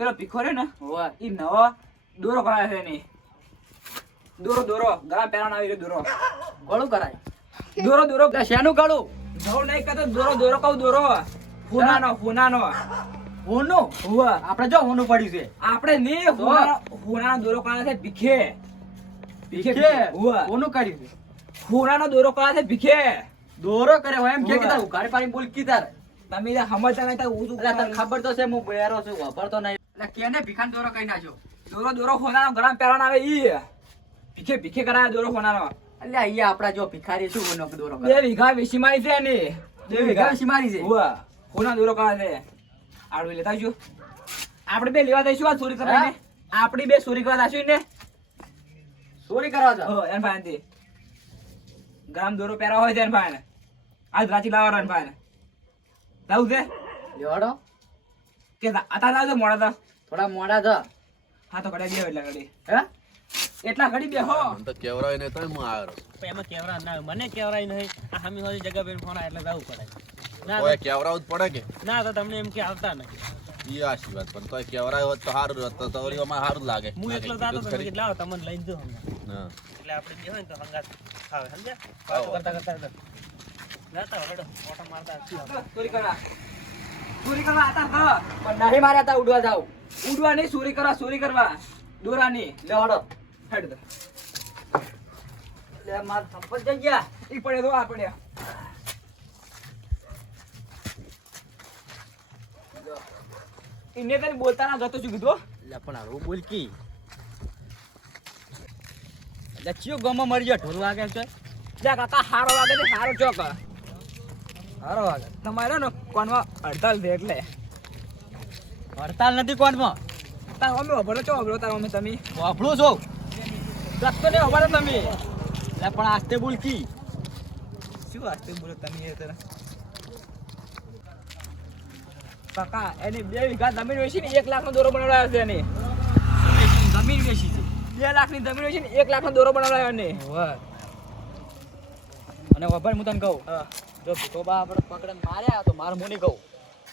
પેલો ભીખો રે ને હોવે ઈ નવો દોરો કરાય છે ની દોરો ગળા પહેરાણ આવી રહ્યો ગળું કરાય દોરો એટલે શેનું ગળું ઘઉં નહીં કહેતો દોરો કહું દોરો ફૂનાનો હોનું હુવા આપણે જો હોનું પડ્યું છે આપણે ને ફૂનાનો દોરો કરાય છે ભીખે હુવા હોનું કર્યું છે ફૂનાનો દોરો કરાય છે ભીખે દોરો કરે હોય એમ કે હોવે. તારું ઉઘાડી પાડી બોલ કી તારે તમે જે સમજતા નહીં તો હું શું એટલે તને ખબર તો છે હું બેરો છું વાપરતો નહીં એટલે કેને ભીખાન દોરો કઈ નાખ્યો દોરો ફૂનાનો ગળા પહેરાણ આવે ઈ ભીખે કરાય દોરો ફૂનાનો એટલે અહીંયા આપડા જો ભિખારી શું હોનો દોરો કરે 2 વીઘા વેચી મારી છે ને 2 વીઘા વેચી મારી છે હુવા ફૂના દોરો કરાય છે આડવી લેતા આવજો આપણે બે લેવા દઈશું આ ચોરી કરીને આપણી બે ચોરી કરવા દાશું ને ચોરી કરવા જા હો એન ભાઈ ગ્રામ દોરો પહેરા હોય છે એન ભાઈ આજ રાચી લાવવાનો એન ભાઈ લાવું છે લેવાડો કે આતા લાવજો મોડા તો થોડા મોડા જા હા તો કડે બે એટલા ઘડી હે એટલા ઘડી બે હો મને તો કેવરાય નહીં તોય હું આવ્યો પણ એમાં કેવરા ના મને કેવરાય નહીં આ હામી હોજી જગ્યા બેન ફોન એટલે જવું પડે ના કોઈ કેવરાવું જ પડે કે ના તો તમને એમ કે આવતા નથી ઈ આશી વાત પણ તોય કેવરાય હોત તો સારું હોત તો વળી અમારે સારું લાગે હું એકલો જાતો તો મેં કીધું લાવો તમને લઈને જો હમણાં હા. એટલે આપણે જે હોય ને તો હંગાત આવે સમજ્યા આવો. કરતા જાતા હેડો ઓટો મારતા ચોરી કરવા આતા કર પણ નહીં માર્યા તા ઉડવા જાવ ઉડવા નહીં ચોરી કરવા દોરાની લેવાડો હેડ દો લે માર સંપત જઈ ગયા ઈ પડે તો આ પડે ઇને તને બોલતા ના ગતો છું કીધું લે પણ હારું બોલ કી લે ચિયો ગમો મરી ગયો ઢોલ વાગે છે લે કાકા હારો વાગે છે હારો ચોક હારો વાગે તમારે ને કોનમાં હડતાલ છે એટલે હડતાલ નથી કોણમાં તાર અમે ઓભરો છો ઓભરો તાર અમે તમે વાપડું છો ગતો ને ઓભરો તમે લે પણ આસ્તે બોલ કી શું વાસ્તે બોલો તમે એ તરફ કાકા એની 2 વીઘા જમીન વેચી ને 1 લાખ નો દોરો બનાવડાયો છે એની જમીન વેચી છે 2 લાખ ની જમીન વેચી ને 1 લાખ નો દોરો બનાવડાયો એને વાહ અને વભાઈ હું તને કહું જો ભીખોબા આપણે પકડે માર્યા તો માર મુની કહું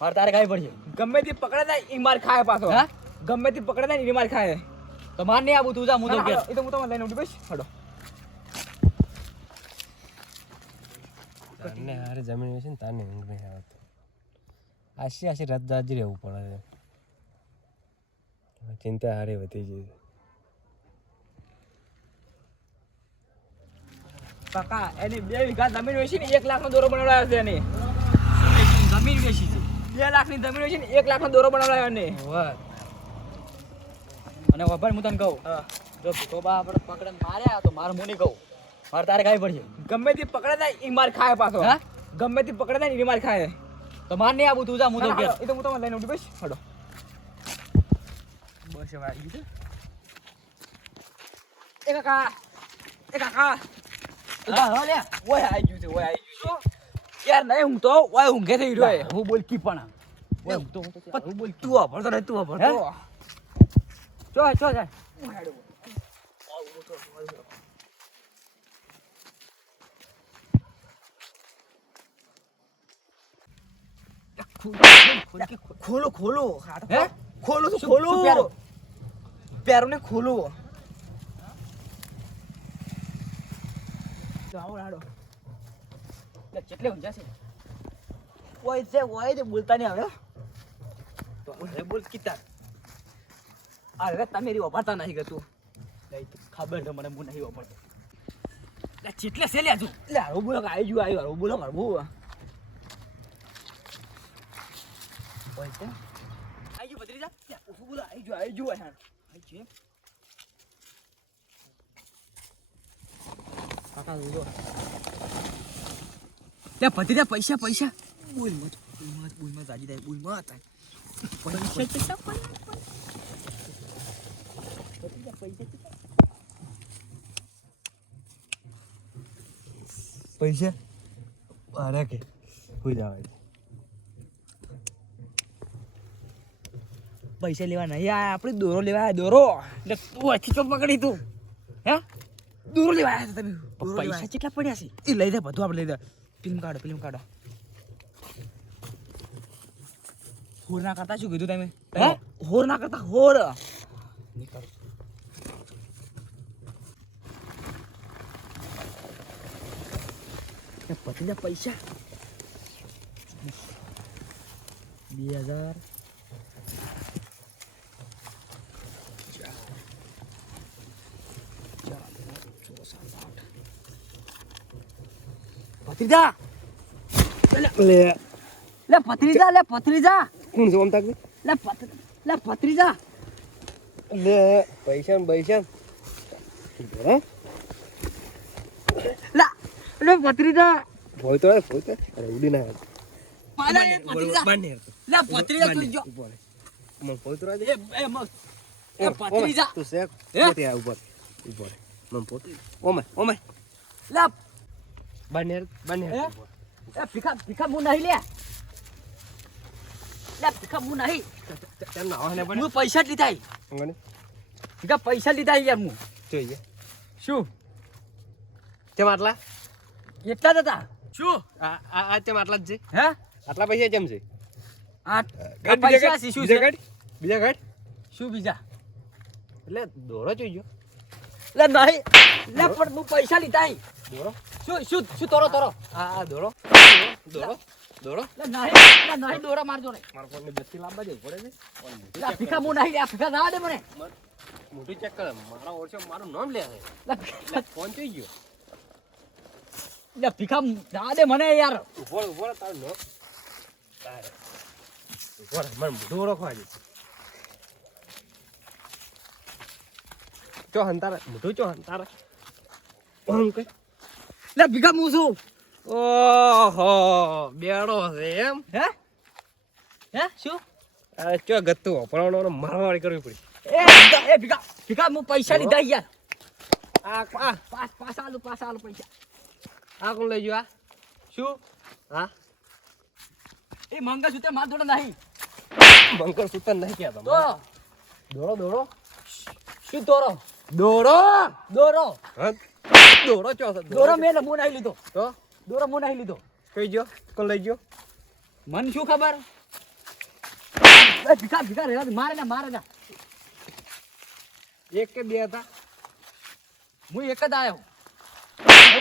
મારે તારે ખાઈ પડશે ગમે તે પકડે જાય ઈ માર ખાય પાછો હા? ગમે તે પકડે જાય ઈ માર ખાય તો માર નહીં આવું તું જા હું તો ઘેર એ તો હું તમને લઈને ઉઠી બસ હડો તારને હારે જમીન વેચી ને તારને ઊંઘ નહીં આવતો આશી રાત જાજી રહેવું પડે છે ચિંતા હારે વધી ગઈ છે કાકા એની 2 વીઘા જમીન વેચી ને 1 લાખ નો દોરો બનાવડાયો છે એની જમીન વેચી છે 2 લાખ ની જમીન વેચી ને 1 લાખ નો દોરો બનાવડાયો એને વાહ અને વભાઈ હું તને કહું જો ભીખોબા આપણે પકડે માર્યા તો માર મુની કહું મારે તારે ખાઈ પડશે ગમે તે પકડે જાય ઈ માર ખાય પાછો હા? ગમે તે પકડે જાય ઈ માર ખાય તો માર નહીં આવું તું જા હું તો ઘેર એ તો હું તમને લઈને ઉઠી બસ હડો બસ હવે આવી ગયું એ કાકા હા લે ઓય આવી ગયું છે યાર નહીં હું તો ઓય ઊંઘે થઈ રહ્યો હું બોલ કી પણ ઓય હું તો હું બોલ તું વાપરતો નહીં તું વાપરતો ચો જાય ખોલો હે ખોલો તો શું ખોલો પહેરો? પેરોને ખોલો આવો હાડો કેટલે ઊંઝા છે ઓય છે બોલતા નહીં આવે તો હવે બોલ કીતા અરે તમે રી વાપરતા નહીં ગતું ખબર છે મને હું નહીં વાપરતો લે ચેટલે છે લે હજુ લે હારું બોલો આવી ગયું આવ્યું બોલો મારું બહુ ઓય છે આવી ગયું ભત્રીજા ઉઠું બોલો આવી ગયું યાર આવી ગયું કાકા બોલો લે ભત્રીજા પૈસા બોલ મત જાજી થાય બોલ મત પૈસા કેટલા પૈસા અરે કે કોઈ જવાય પૈસા લેવા નહીં આ આપણે દોરો લેવા આયા દોરો એટલે તું અહીંથી તો પકડી તું હે દોરો લેવા આયા હતા તમે પૈસા કેટલા પડ્યા છે એ લઈ દે બધું આપણે લઈ દે ફિલ્મ કાઢો ફૂર ના કરતા શું કીધું તમે હે? હોર ના કરતા હોર પતિના પૈસા 2000 ભત્રીજા લે ભત્રીજા કોણ છે ઓમ તાક લે ભત્રીજા લે પૈસા ને પૈસા હે લે ભત્રીજા ભોય તો અરે ઉડી ના મારા એ ભત્રીજા બાને લે ભત્રીજા તું જો મન પોઈતો રાજ એ ભત્રીજા તું સે તે આ ઉપર મન પોત ઓમે લે બાને એ ભીખા મુ નહીં લે ભીખા મુ નહીં તેમ ના હોને પણ હું પૈસા જ લીધા અંગને ભીખા પૈસા લીધા યાર હું જોઈએ શું તેમ આટલા એટલા જ હતા શું આ તેમ આટલા જ છે હે આટલા પૈસા કેમ છે આ પૈસા છે શું છે બીજા ગાડ શું બીજા એટલે દોરો જોઈએ લે નહીં લે પણ હું પૈસા લીધા દોરો શું તોરો આ દોરો લે નહીં દોરા મારજો ને મારા ફોન ની બેટરી લાવવા દે પડે ને લે ભીખા મુ નહીં લે ભીખા ના દે મને મોટું ચેક કર મારા ઓળશે મારું નામ લે લે ફોન જોઈ ગયો લે ભીખા ના દે મને યાર ઉભો તારું નો તારે ઉભો મને મોટું ઓળખવા દે ચો હંતારે મોટું ચો હંતારે ઓમ કે લે ભીખા મુ છું ઓહો બેડો છે એમ હે શું અરે ચો ગત્તુ ઓપરાણો મારવાડી કરવી પડી એ ભીખા હું પૈસા લીધા યાર આ પાસ આલુ પૈસા આ કોણ લઈ ગયો આ શું હા એ મંગળસૂત્ર માર જોડે નહીં મંગળસૂત્ર નહીં કહેતો તો દોડો શું દોરો હા દોડો ચો દોરો મેં મુ નહીં લીધો તો દોરો મુ નહીં લીધો કઈ ગયો કોણ લઈ ગયો મને શું ખબર ભીખા રેવા મારે ના એક કે બે હતા હું એક જ આવ્યો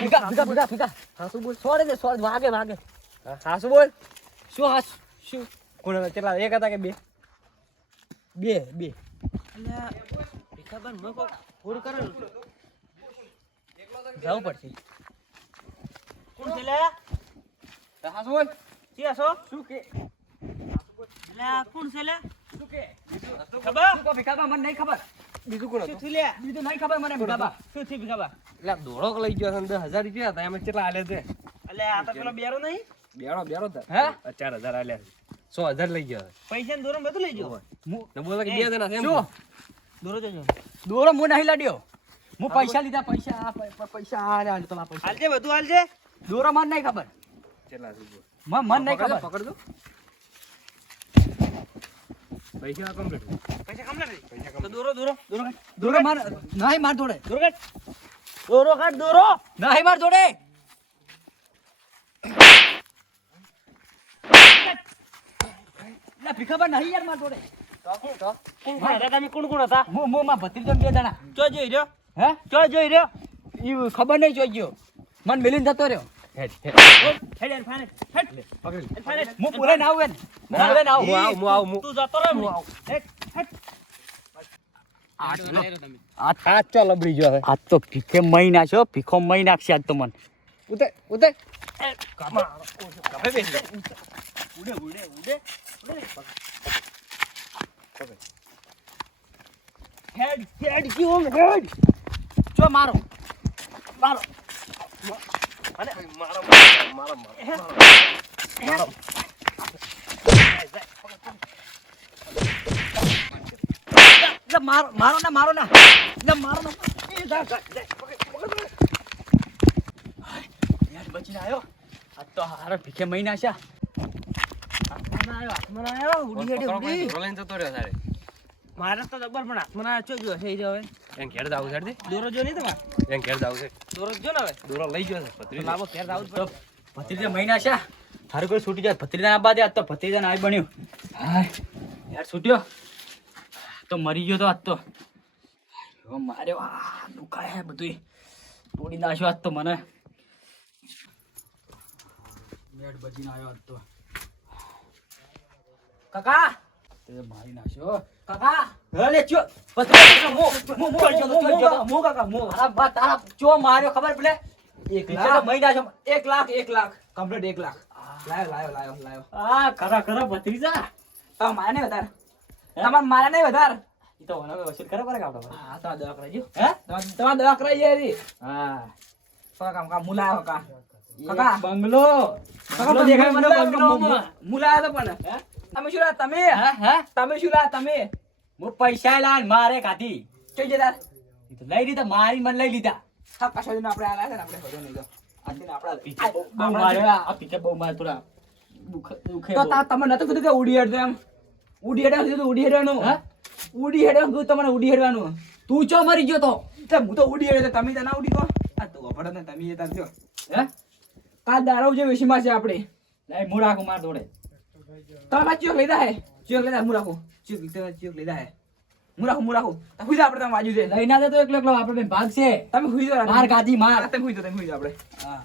ભીખા હા શું બોલ છોડ વાગે હા શું બોલ શું કોણ હતા કેટલા એક હતા કે બે બે ભીખા બન મકો પૂરું કરો જવું પડશે કોણ છે લે હા શું બોલ શું કે લે કોણ છે લે શું કે ખબર શું કો ભીખા મને નહીં ખબર બીજું કોણ હતું બીજું નહીં ખબર મને ભીખા શું છે ભીખાબા? એટલે દોડો લઈ ગયો છે 10,000 રૂપિયા હતા એમાં કેટલા આલે છે એટલે આ તો પેલો બેરો નહીં બેડો હતા હે 4,000 આલ્યા 100,000 લઈ ગયો પૈસા દોરો બધું લઈ જાઓ. ને બોલા કે બે જણા છે એમ શું દોરો જજો દોરો હું નહીં લાડ્યો હું પૈસા લીધા પૈસા આ તમારા પૈસા હાલજે બધું હાલજે. દોરો મને નહીં ખબર કેટલા છે મને નહીં ખબર પકડજો પૈસા કમ્પ્લીટ પૈસા કમલા નહીં તો દોરો દોરો માર નહીં માર જોડે દોરો કાઢ દોરો. નહીં માર જોડે ના ભીખાબા નહીં યાર માર જોડે કોણ હતા તમે? કોણ હતા? હું માં ભત્રીજો ને બે જણા ચો જોઈ રહ્યો હે ચો જોઈ રહ્યો ઈ ખબર નહીં જોઈ ગયો મને મેલીને જતો રહ્યો હેડ હેડ ફાને હેડ ફાને હું બોલે ના આવું હું આવું તું જતો રહો. હેડ હેડ આ ચો લબડી ગયો હવે આજ તો ભીખે મહી નાખ્યો ભીખો મહી નાખશે આજ તો મને ઉતે હેડ ક્યું હેડ જો મારો મારો ના એ જા યાર બચીને આવ્યો આજ તો હારો ભીખે મહી નાખ્યા હાથમાં આવ્યો ઉડી રોલાઈને જતો રહ્યો સારે મારે તો જબર પણ હાથમાં ના ચો જો છે ઈ હવે એમ ઘેર જાવું છે દોરો જો નહીં તમારે એમ ઘેર જાવું છે દોરો જો ને હવે દોરો લઈ ગયો છે પત્રી લાવો ઘેર આવું જ પડે. ભત્રીજા મહી નાખ્યા હારું કોઈ છૂટી જાય ભત્રીજા ના બાદ તો ભત્રીજા ના આવી બન્યું હાય યાર છૂટ્યો તો મરી ગયો તો આજ તો હવે માર્યો દુખાય હે બધું તોડી નાખ્યો આજ તો મને મેટ બચીને આવ્યો આજ તો કાકા તે મારી નાખ્યો કાકા હલે ચો મો કાકા મો તારા ચો માર્યો ખબર પડે એક લાખ લાખ મહિના છો 1 લાખ કમ્પ્લીટ 1 લાખ લાયો ખરા ભત્રીજા તમે મારે નહીં વધાર તમારે મારે નહીં વધાર ઈ તો ઓને વસૂલ કરે પર કાપડો હા તમારે દવા કરાવી હે તમારે દવા કરાવી જાય હા કાકા મુલાયો કાકા બંગલો કાકા દેખાય મને બંગલોમાં મુલાયો તો પણ હે તમે શું લાયા તમે હે તમે શું લાયા તમે હું પૈસા લાન મારે કાઢી કઈ જતા ઈ તો લઈ લીધા મારી મને લઈ લીધા હા કશો દિન આપણે આયા છે ને આપણે હોજો નહીં તો આજથી આપણા પીછે બહુ માર્યો આ પીછે બહુ માર થોડા દુખે તો તમે નતું કીધું કે ઉડી હેડ એમ ઉડી હેડવાનું કીધું ઉડી હેડવાનું હે ઉડી હેડવાનું કીધું તમને ઉડી હેડવાનું તું ચો મરી ગયો તો હું તો ઉડી હેડ્યો તમે તો ના ઉડી ગયો આ તો વપડો ને તમે એ તાર થયો હે કાલ દારૂ જે વેશીમાં છે આપણે લઈ મું રાખું માર જોડે તમે પાછું ચિયોક લીધા હે ચિયોક લીધા હું રાખું ચિયોક લીધા હે હું રાખું હુઈ જા આપણે તમે બાજુ છે લઈ ના દે તો એકલો એકલો આપણે બેન ભાગ છે તમે હુઈ જાઓ માર ગાદી માર તમે હુઈ જાઓ આપણે હા